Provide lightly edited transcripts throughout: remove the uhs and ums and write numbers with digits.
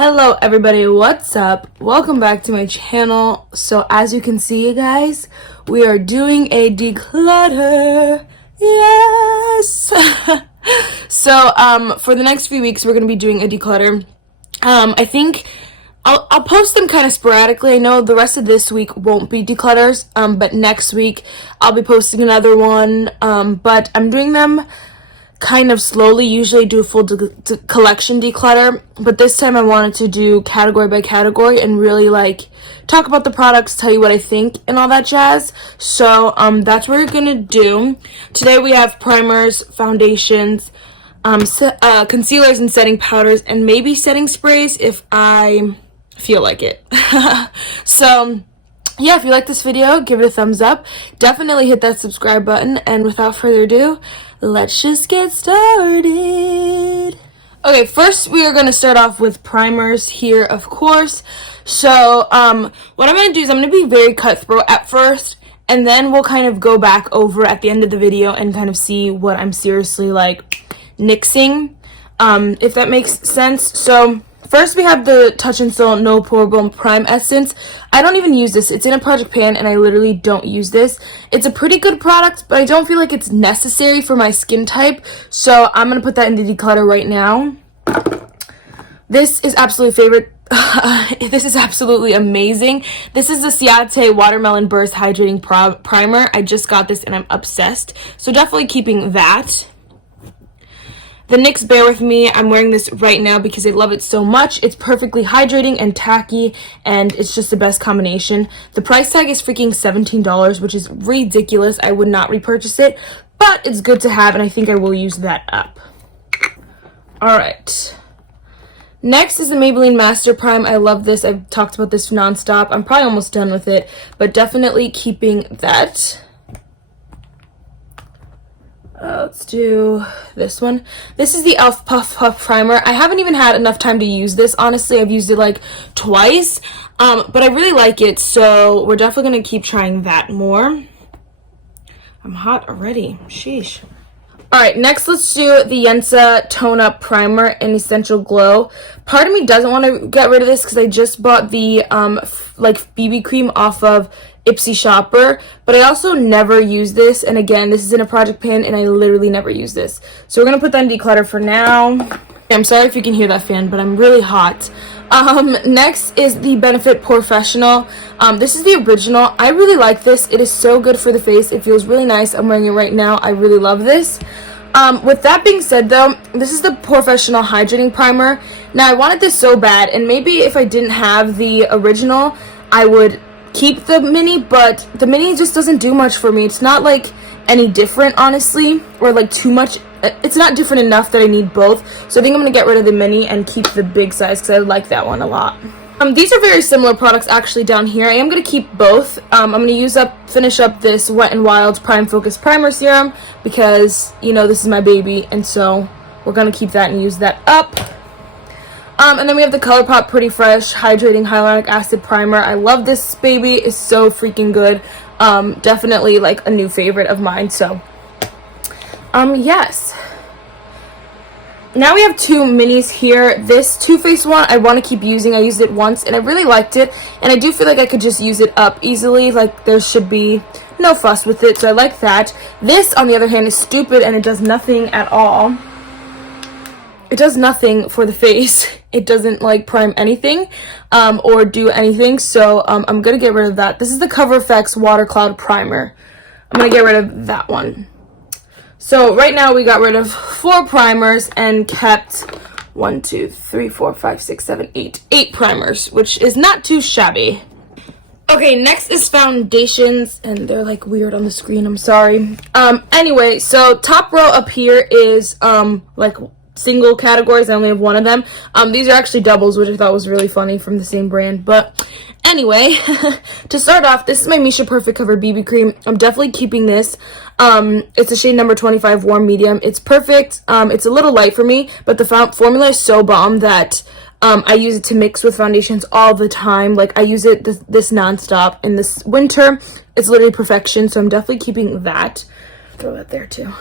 Hello everybody, what's up? Welcome back to my channel. So as you can see, guys, we are doing a declutter. Yes. So for the next few weeks we're going to be doing a declutter. I think I'll post them kind of sporadically. I know the rest of this week won't be declutters, but next week I'll be posting another one. But I'm doing them kind of slowly. Usually do a full collection declutter, but this time I wanted to do category by category and really like talk about the products, tell you what I think and all that jazz. So that's what we're gonna do today. We have primers, foundations, concealers and setting powders, and maybe setting sprays if I feel like it. So yeah, if you like this video, give it a thumbs up. Definitely hit that subscribe button, and without further ado, let's just get started. Okay, first we are going to start off with primers here, of course. So what I'm going to do is I'm going to be very cutthroat at first, and then we'll kind of go back over at the end of the video and kind of see what I'm seriously like nixing, if that makes sense. So first we have the Touch and Soul No Porable Prime Essence. I don't even use this. It's in a project pan and I literally don't use this. It's a pretty good product, but I don't feel like it's necessary for my skin type. So I'm going to put that in the declutter right now. This is absolutely favorite. This is absolutely amazing. This is the Ciate Watermelon Burst Hydrating Primer. I just got this and I'm obsessed. So definitely keeping that. The NYX Bear With Me, I'm wearing this right now because I love it so much. It's perfectly hydrating and tacky, and it's just the best combination. The price tag is freaking $17, which is ridiculous. I would not repurchase it, but it's good to have, and I think I will use that up. Alright. Next is the Maybelline Master Prime. I love this. I've talked about this nonstop. I'm probably almost done with it, but definitely keeping that. Let's do this one. This is the e.l.f. Puff Puff Primer. I haven't even had enough time to use this. Honestly, I've used it like twice, but I really like it, so we're definitely going to keep trying that more. I'm hot already. Sheesh. Alright, next let's do the Yensa Tone Up Primer in Essential Glow. Part of me doesn't want to get rid of this because I just bought the like BB cream off of Ipsy Shopper, but I also never use this, and again, this is in a project pan and I literally never use this. So we're gonna put that in declutter for now. I'm sorry if you can hear that fan, but I'm really hot. Next is the Benefit Professional. This is the original. I really like this. It is so good for the face. It feels really nice. I'm wearing it right now. I really love this. With that being said though, this is the Professional Hydrating Primer. Now I wanted this so bad, and maybe if I didn't have the original, I would keep the mini, but the mini just doesn't do much for me. It's not like any different, honestly, or like too much. It's not different enough that I need both. So I think I'm gonna get rid of the mini and keep the big size because I like that one a lot. These are very similar products actually down here. I am gonna keep both. I'm gonna finish up this Wet n Wild Prime Focus Primer Serum because, you know, this is my baby, and so we're gonna keep that and use that up. And then we have the Colourpop Pretty Fresh Hydrating Hyaluronic Acid Primer. I love this baby. It's so freaking good. Definitely like a new favorite of mine. So, yes. Now we have two minis here. This Too Faced one I want to keep using. I used it once and I really liked it. And I do feel like I could just use it up easily. Like there should be no fuss with it. So I like that. This, on the other hand, is stupid and it does nothing at all. It does nothing for the face. It doesn't like prime anything or do anything, so I'm gonna get rid of that. This is the Cover FX Water Cloud Primer. I'm gonna get rid of that one. So right now we got rid of 4 primers and kept 1, 2, 3, 4, 5, 6, 7, 8 primers, which is not too shabby. Okay, next is foundations, and they're like weird on the screen, I'm sorry. Anyway, so top row up here is like single categories. I only have one of them. These are actually doubles, which I thought was really funny from the same brand. But anyway, to start off, this is my Misha Perfect Cover BB Cream. I'm definitely keeping this. It's a shade number 25 Warm Medium. It's perfect. It's a little light for me, but the formula is so bomb that I use it to mix with foundations all the time. Like I use it this nonstop. In this winter, it's literally perfection. So I'm definitely keeping that. Throw that there too.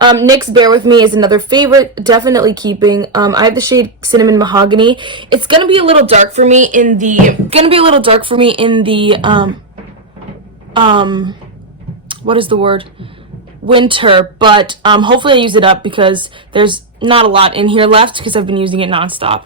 NYX Bear With Me is another favorite, definitely keeping. I have the shade Cinnamon Mahogany. It's gonna be a little dark for me in the, what is the word? Winter, but hopefully I use it up because there's not a lot in here left because I've been using it nonstop.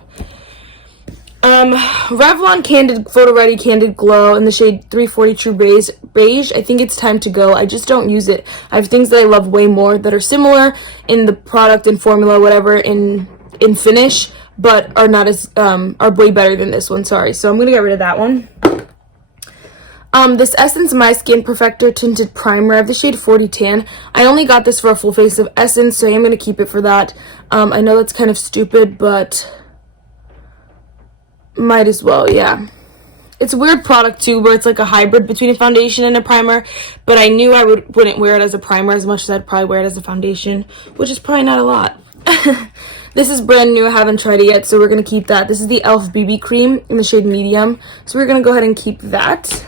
Revlon Candid Photo Ready Candid Glow in the shade 340 True Beige. I think it's time to go. I just don't use it. I have things that I love way more that are similar in the product and formula, whatever, in finish, but are not as are way better than this one. Sorry, so I'm gonna get rid of that one. This Essence My Skin Perfector Tinted Primer, I have the shade 40 Tan. I only got this for a full face of Essence, so I am going to keep it for that. I know that's kind of stupid, but might as well, yeah. It's a weird product, too, where it's like a hybrid between a foundation and a primer, but I knew I wouldn't wear it as a primer as much as I'd probably wear it as a foundation, which is probably not a lot. This is brand new. I haven't tried it yet, so we're going to keep that. This is the e.l.f. BB Cream in the shade Medium, so we're going to go ahead and keep that.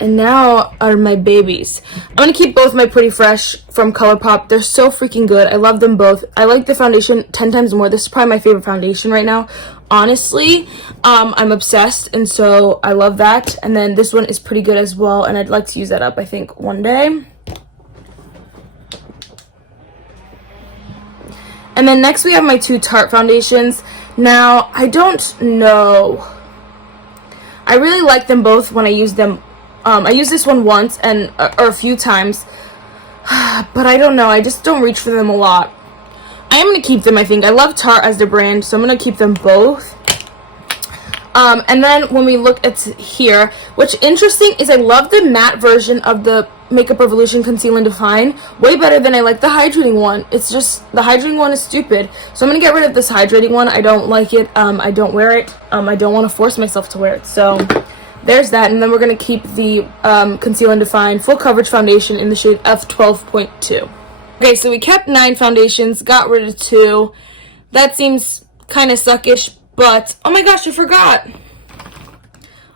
And now are my babies. I'm going to keep both my Pretty Fresh from Colourpop. They're so freaking good. I love them both. I like the foundation 10 times more. This is probably my favorite foundation right now. Honestly, I'm obsessed, and so I love that. And then this one is pretty good as well, and I'd like to use that up, I think, one day. And then next we have my two Tarte foundations. Now, I don't know. I really like them both when I use them. I used this one once or a few times, but I don't know. I just don't reach for them a lot. I am going to keep them, I think. I love Tarte as their brand, so I'm going to keep them both. And then when we look at here, what's interesting is I love the matte version of the Makeup Revolution Conceal and Define way better than I like the hydrating one. It's just, the hydrating one is stupid. So I'm going to get rid of this hydrating one. I don't like it. I don't wear it. I don't want to force myself to wear it. So there's that, and then we're going to keep the Conceal and Define Full Coverage Foundation in the shade F12.2. Okay, so we kept 9 foundations, got rid of 2. That seems kind of suckish, but, oh my gosh, I forgot.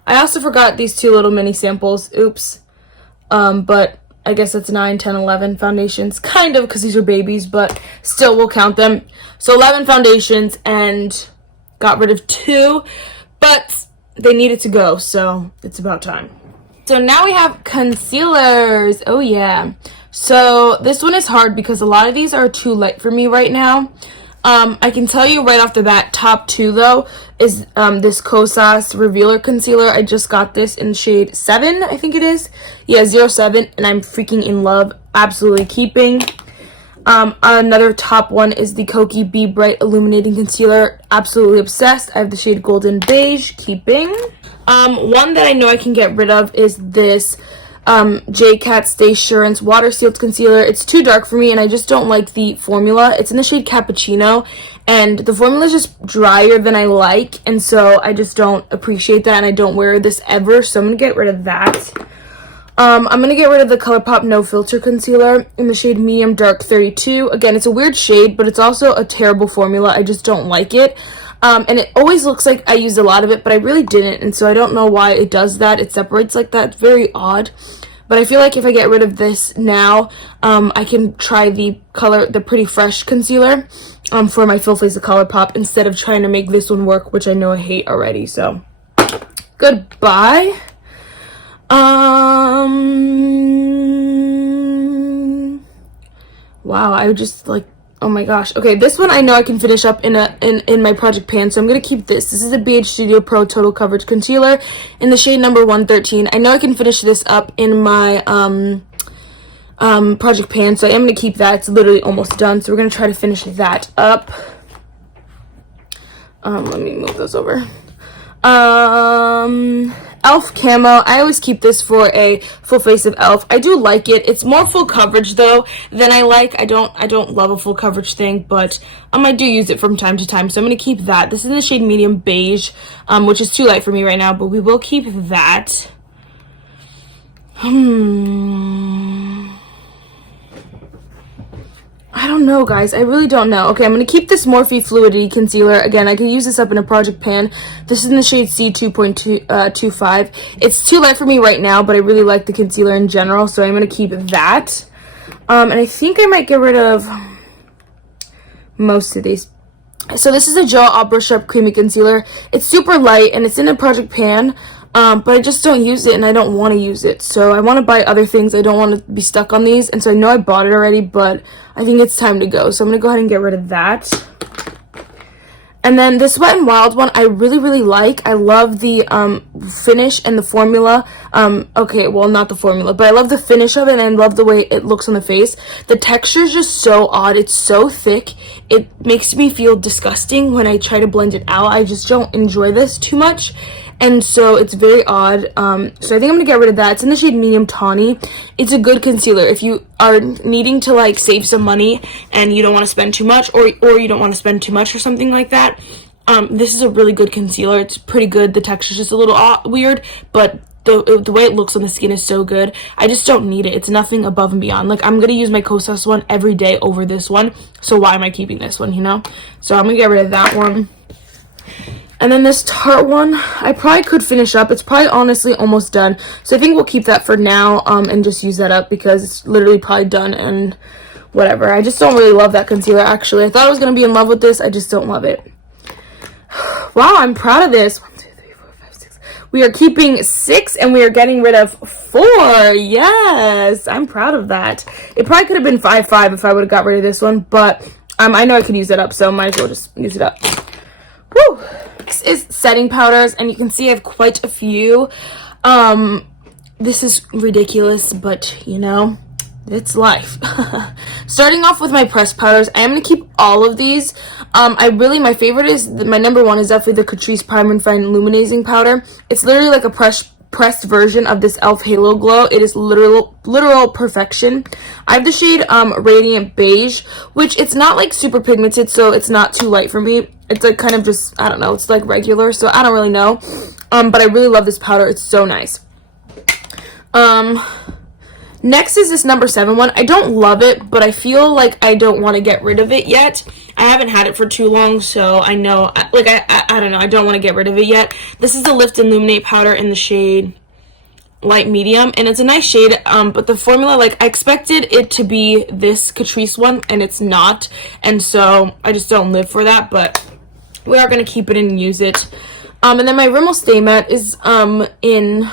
I also forgot these 2 little mini samples. Oops. But I guess it's 9, 10, 11 foundations. Kind of, because these are babies, but still, we'll count them. So 11 foundations, and got rid of 2, but they needed to go, so it's about time. So now we have concealers. Oh yeah. So this one is hard because a lot of these are too light for me right now. I can tell you right off the bat, top 2 though is this Kosas Revealer Concealer. I just got this in shade 7, I think it is. Yeah, 07, and I'm freaking in love. Absolutely keeping. Another top one is the Kokie Be Bright Illuminating Concealer. Absolutely obsessed. I have the shade Golden Beige, keeping. One that I know I can get rid of is this J-Cat Stay Assurance Water Sealed Concealer. It's too dark for me, and I just don't like the formula. It's in the shade Cappuccino, and the formula is just drier than I like, and so I just don't appreciate that, and I don't wear this ever, so I'm going to get rid of that. I'm going to get rid of the Colourpop No Filter Concealer in the shade Medium Dark 32. Again, it's a weird shade, but it's also a terrible formula. I just don't like it. And it always looks like I used a lot of it, but I really didn't, and so I don't know why it does that. It separates like that. It's very odd. But I feel like if I get rid of this now, I can try the Pretty Fresh Concealer for my full face of Colourpop instead of trying to make this one work, which I know I hate already. So, goodbye. Wow, I just like, oh my gosh. Okay, this one I know I can finish up in my project pan, so I'm gonna keep this. This is the BH Studio Pro Total Coverage Concealer in the shade number 113. I know I can finish this up in my project pan, so I am gonna keep that. It's literally almost done, so we're gonna try to finish that up. Let me move those over. e.l.f. Camo. I always keep this for a full face of e.l.f. I do like it. It's more full coverage though than I like. I don't love a full coverage thing, but I do use it from time to time, so I'm gonna keep that. This is in the shade Medium Beige, which is too light for me right now, but we will keep that. I don't know, guys. I really don't know. Okay, I'm going to keep this Morphe Fluidity Concealer. Again, I can use this up in a project pan. This is in the shade C2.25. It's too light for me right now, but I really like the concealer in general, so I'm going to keep that. And I think I might get rid of most of these. So this is a Gel All Brush Up Creamy Concealer. It's super light and it's in a Project Pan, but I just don't use it and I don't want to use it. So I want to buy other things. I don't want to be stuck on these. And so I know I bought it already, but I think it's time to go. So I'm going to go ahead and get rid of that. And then this Wet n Wild one, I really, really like. I love the finish and the formula. Okay, well, not the formula, but I love the finish of it, and I love the way it looks on the face. The texture is just so odd. It's so thick. It makes me feel disgusting when I try to blend it out. I just don't enjoy this too much. And so it's very odd. So I think I'm gonna get rid of that. It's in the shade Medium Tawny. It's a good concealer if you are needing to like save some money and you don't want to spend too much, or you don't want to spend too much or something like that. This is a really good concealer. It's pretty good. The texture's just a little weird, but the way it looks on the skin is so good. I just don't need it. It's nothing above and beyond. Like, I'm gonna use my Kosas one every day over this one, so why am I keeping this one, you know? So I'm gonna get rid of that one. And then this Tarte one, I probably could finish up. It's probably honestly almost done. So I think we'll keep that for now and just use that up because it's literally probably done and whatever. I just don't really love that concealer, actually. I thought I was going to be in love with this. I just don't love it. Wow, I'm proud of this. 1, 2, 3, 4, 5, 6. We are keeping 6 and we are getting rid of 4. Yes, I'm proud of that. It probably could have been 5, 5 if I would have got rid of this one. But I know I could use it up, so might as well just use it up. Woo! This is setting powders, and you can see I have quite a few. This is ridiculous, but you know, it's life. Starting off with my pressed powders, I am going to keep all of these. My favorite is, my number one is definitely the Catrice Prime and Fine Luminaizing powder. It's literally like a pressed version of this e.l.f. Halo Glow. It is literal perfection. I have the shade Radiant Beige, which it's not like super pigmented, so it's not too light for me. It's like kind of just, I don't know, it's like regular, so I don't really know. But I really love this powder. It's so nice. Next is this number 7 one. I don't love it, but I feel like I don't want to get rid of it yet. I haven't had it for too long, so I know, like, I don't know, I don't want to get rid of it yet. This is the Lift and Illuminate powder in the shade Light Medium, and it's a nice shade, but the formula, like, I expected it to be this Catrice one, and it's not, and so I just don't live for that, but we are going to keep it and use it. And then my Rimmel Stay Matte is in...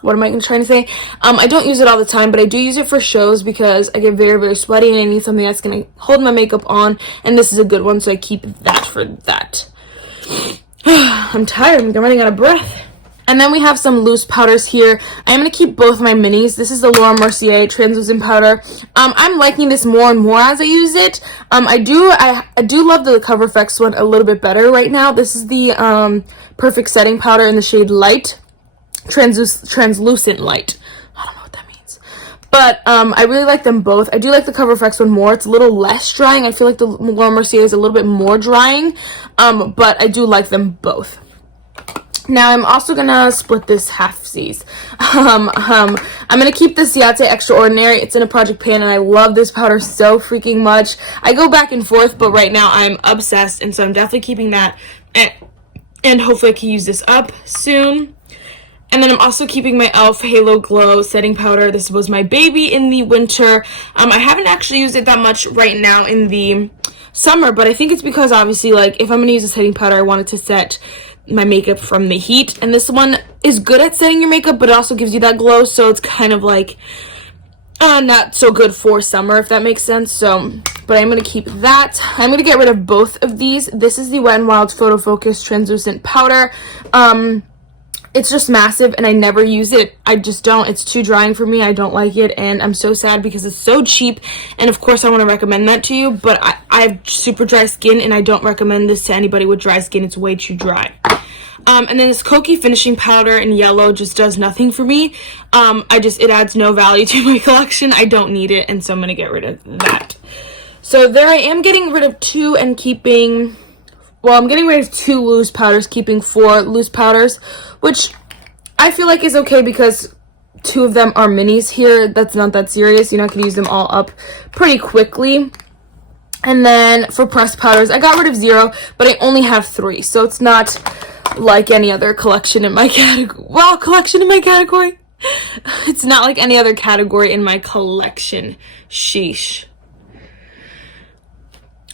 What am I trying to say? I don't use it all the time, but I do use it for shows because I get very, very sweaty and I need something that's going to hold my makeup on, and this is a good one, so I keep that for that. I'm tired. I'm running out of breath. And then we have some loose powders here. I'm going to keep both my minis. This is the Laura Mercier translucent powder. I'm liking this more and more as I use it. I do love the Cover FX one a little bit better right now. This is the Perfect Setting powder in the shade Light. Translucent Light. I don't know what that means. But I really like them both. I do like the Cover FX one more. It's a little less drying. I feel like the Laura Mercier is a little bit more drying. But I do like them both. Now I'm also gonna split this halfsies. I'm gonna keep this Ciate Extraordinary. It's in a Project Pan and I love this powder so freaking much. I go back and forth, but right now I'm obsessed, and so I'm definitely keeping that, and hopefully I can use this up soon. And then I'm also keeping my e.l.f. Halo Glow setting powder. This was my baby in the winter. I haven't actually used it that much right now in the summer, but I think it's because obviously, like, if I'm going to use a setting powder, I want it to set my makeup from the heat. And this one is good at setting your makeup, but it also gives you that glow, so it's kind of like not so good for summer, if that makes sense. So, but I'm going to keep that. I'm going to get rid of both of these. This is the Wet n Wild Photo Focus Translucent Powder. It's just massive and I never use it. I just don't. It's too drying for me. I don't like it, and I'm so sad because it's so cheap, and of course I want to recommend that to you, but I have super dry skin and I don't recommend this to anybody with dry skin. It's way too dry. And then this Kokie finishing powder in yellow just does nothing for me. It adds no value to my collection. I don't need it, and so I'm going to get rid of that. So there I am, getting rid of 2 and keeping... Well, I'm getting rid of 2 loose powders, keeping 4 loose powders, which I feel like is okay because 2 of them are minis here. That's not that serious. You're not going to use them all up pretty quickly. And then for pressed powders, I got rid of 0, but I only have 3. So it's not like any other collection in my category. Wow, collection in my category. It's not like any other category in my collection. Sheesh.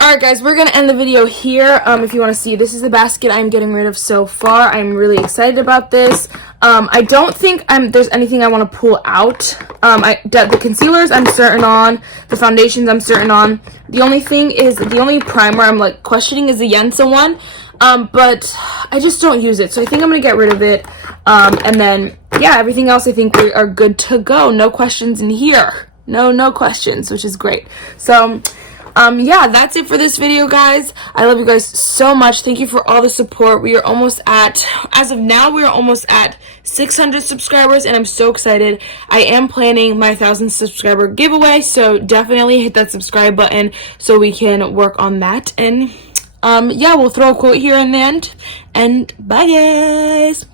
Alright guys, we're going to end the video here. If you want to see, this is the basket I'm getting rid of so far. I'm really excited about this. I don't think there's anything I want to pull out. The concealers I'm certain on. The foundations I'm certain on. The only primer I'm like questioning is the Yensa one. But I just don't use it. So I think I'm going to get rid of it. And then, yeah, everything else I think we are good to go. No questions in here. No questions, which is great. So yeah, that's it for this video, guys. I love you guys so much. Thank you for all the support. We are almost at, as of now, we are almost at 600 subscribers, and I'm so excited. I am planning my 1,000 subscriber giveaway, so definitely hit that subscribe button so we can work on that. And yeah, we'll throw a quote here in the end, and bye guys.